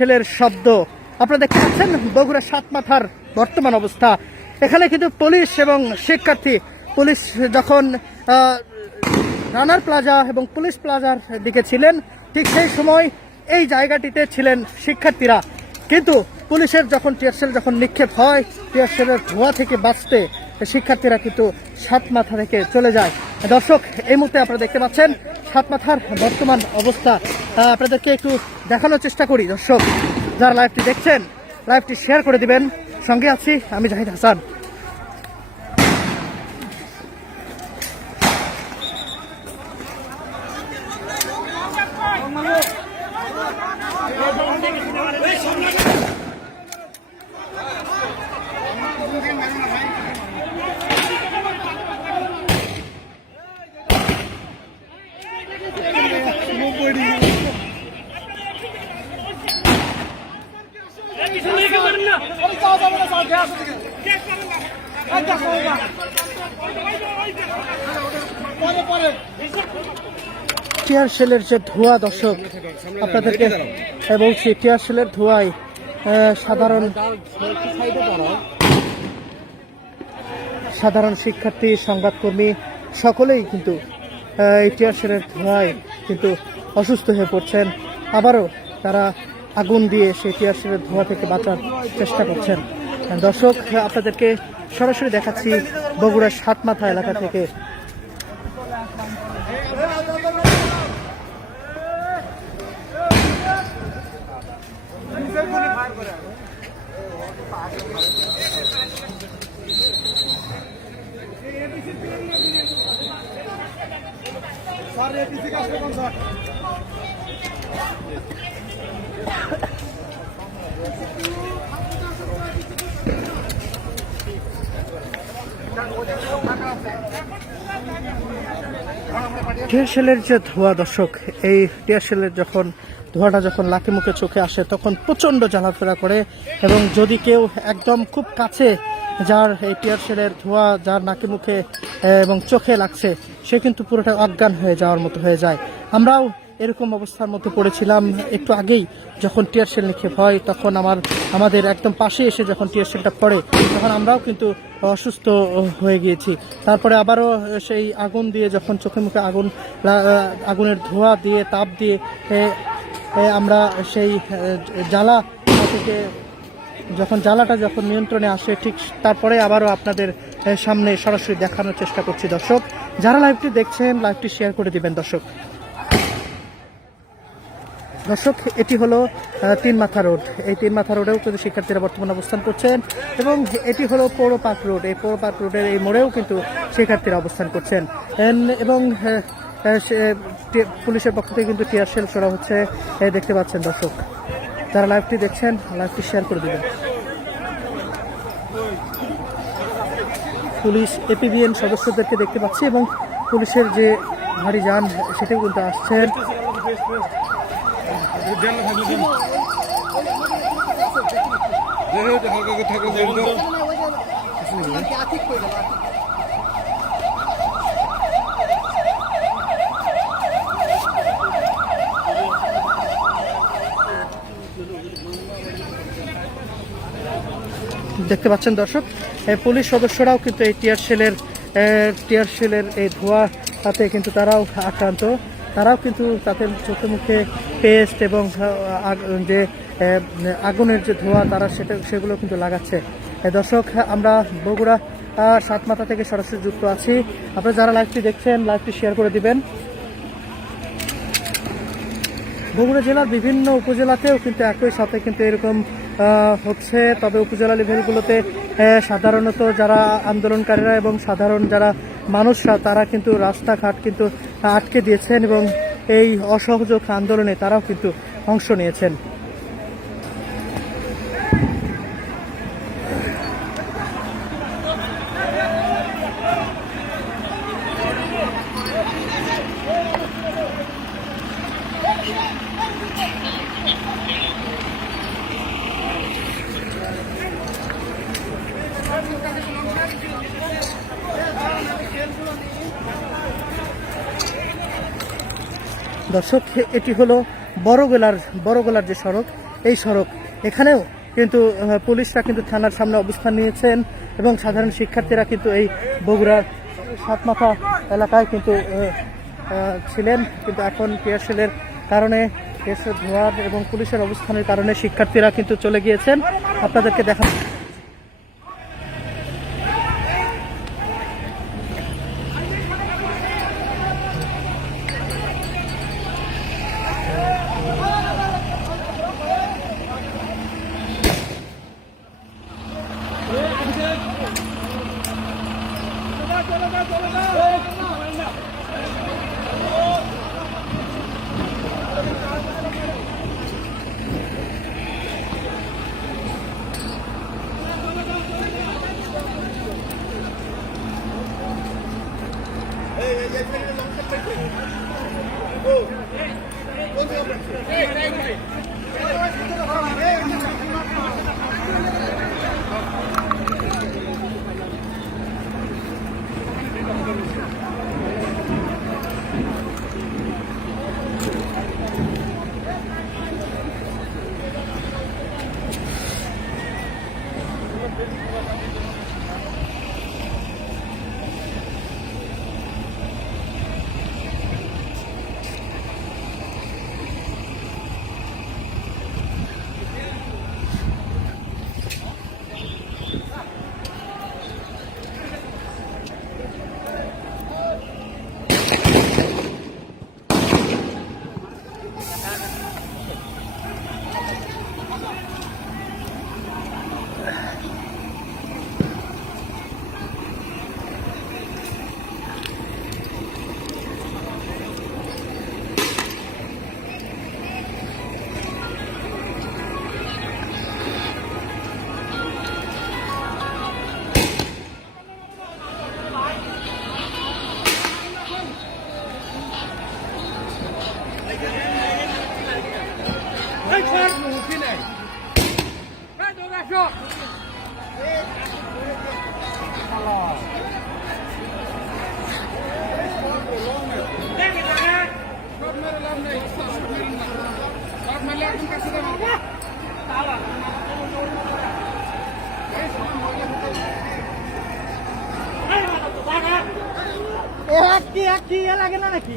শেলের শব্দ আপনারা দেখতে পাচ্ছেন বগুড়া সাতমাথার বর্তমান অবস্থা। এখানে কিন্তু পুলিশ এবং শিক্ষার্থী, পুলিশ যখন রানার প্লাজা এবং পুলিশ প্লাজার দিকে ছিলেন, ঠিক সেই সময় এই জায়গাটিতে ছিলেন শিক্ষার্থীরা। কিন্তু পুলিশের যখন টিয়ারশেল যখন নিক্ষেপ হয়, টিয়ারশেলের ধোঁয়া থেকে বাঁচতে শিক্ষার্থীরা কিন্তু সাতমাথা থেকে চলে যায়। দর্শক, এই মুহূর্তে আপনারা দেখতে পাচ্ছেন সাতমাথার বর্তমান অবস্থা। আপনাদেরকে একটু দেখানোর চেষ্টা করি। দর্শক, যারা লাইভটি দেখছেন, লাইভটি শেয়ার করে দিবেন। সঙ্গে আছি আমি জাহিদ হাসান। টিয়ারশেলের যে ধোঁয়া, দর্শক আপনাদেরকে বলছি, টিয়ারশেলের ধোঁয়ায় সাধারণ শিক্ষার্থী, সংবাদকর্মী সকলেই কিন্তু এই টিয়ারশেলের ধোঁয়ায় কিন্তু অসুস্থ হয়ে পড়ছেন। আবারও তারা আগুন দিয়ে সেই টিয়ারশেলের ধোঁয়া থেকে বাঁচার চেষ্টা করছেন। দর্শক, আপনাদেরকে সরাসরি দেখাচ্ছি বগুড়ার সাতমাথা এলাকা থেকে। টিয়ারশেলের যে ধোঁয়া, দর্শক, এই টিয়ারশেলের ধোঁয়াটা যখন লাকি মুখে চোখে আসে তখন প্রচণ্ড জ্বালাফেরা করে, এবং যদি কেউ একদম খুব কাছে যার এই টিয়ারশেলের ধোঁয়া যার নাকি মুখে এবং চোখে লাগছে, সে কিন্তু পুরোটা অজ্ঞান হয়ে যাওয়ার মতো হয়ে যায়। আমরাও এরকম অবস্থার মধ্যে পড়েছিলাম একটু আগেই। যখন টিয়ারশেল নিক্ষেপ হয় তখন আমাদের একদম পাশে এসে যখন টিয়ারশেলটা পড়ে, তখন আমরাও কিন্তু অসুস্থ হয়ে গিয়েছি। তারপরে আবারও সেই আগুন দিয়ে যখন চোখে মুখে আগুনের ধোঁয়া দিয়ে তাপ দিয়ে আমরা সেই জ্বালা থেকে জ্বালাটা যখন নিয়ন্ত্রণে আসে, ঠিক তারপরে আবারও আপনাদের সামনে সরাসরি দেখানোর চেষ্টা করছি। দর্শক, যারা লাইভটি দেখছেন, লাইভটি শেয়ার করে দিবেন। দর্শক, এটি হলো তিন মাথা রোড। এই তিন মাথা রোডেও কিন্তু শিক্ষার্থীরা বর্তমানে অবস্থান করছেন, এবং এটি হলো পৌর পার্ক রোড। এই পৌর পার্ক রোডের এই মোড়েও কিন্তু শিক্ষার্থীরা অবস্থান করছেন, এবং পুলিশের পক্ষ থেকে কিন্তু টিয়ারশেল ছোড়া হচ্ছে, দেখতে পাচ্ছেন। দর্শক, যারা লাইভটি দেখছেন, লাইভটি শেয়ার করে দেবেন। পুলিশ এপিবিএন সদস্যদেরকে দেখতে পাচ্ছি, এবং পুলিশের যে ভারী যান সেটাও কিন্তু আসছেন। দেখতে পাচ্ছেন দর্শক, পুলিশ সদস্যরাও কিন্তু এই টিয়ারশেলের এই ধোঁয়া তাতে কিন্তু তারাও আক্রান্ত। তারাও কিন্তু তাদের চোখে মুখে পেস্ট এবং যে আগুনের যে ধোঁয়া তারা সেগুলো কিন্তু লাগাচ্ছে। দর্শক, আমরা বগুড়া সাতমাথা থেকে সরাসরি যুক্ত আছি। আপনারা যারা লাইভটি দেখছেন, লাইভটি শেয়ার করে দিবেন। বগুড়া জেলার বিভিন্ন উপজেলাতেও কিন্তু একই সাথে কিন্তু এরকম হচ্ছে। তবে উপজেলা লেভেলগুলোতে সাধারণত যারা আন্দোলনকারীরা এবং সাধারণ যারা মানুষরা, তারা কিন্তু রাস্তাঘাট কিন্তু আটকে দিয়েছেন, এবং এই অসহযোগ আন্দোলনে তারাও কিন্তু অংশ নিয়েছেন। দর্শক, এটি হলো বড়গোলার যে সড়ক, এই সড়ক, এখানেও কিন্তু পুলিশরা কিন্তু থানার সামনে অবস্থান নিয়েছেন এবং সাধারণ শিক্ষার্থীরা কিন্তু এই বগুড়ার সাতমাথা এলাকায় কিন্তু ছিলেন, কিন্তু এখন টিয়ারশেলের কারণে টিয়ারশেল ধোঁয়ার এবং পুলিশের অবস্থানের কারণে শিক্ষার্থীরা কিন্তু চলে গিয়েছেন। আপনাদেরকে দেখা লাগে না নাকি?